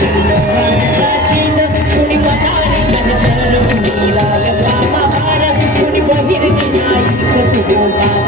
Thank you.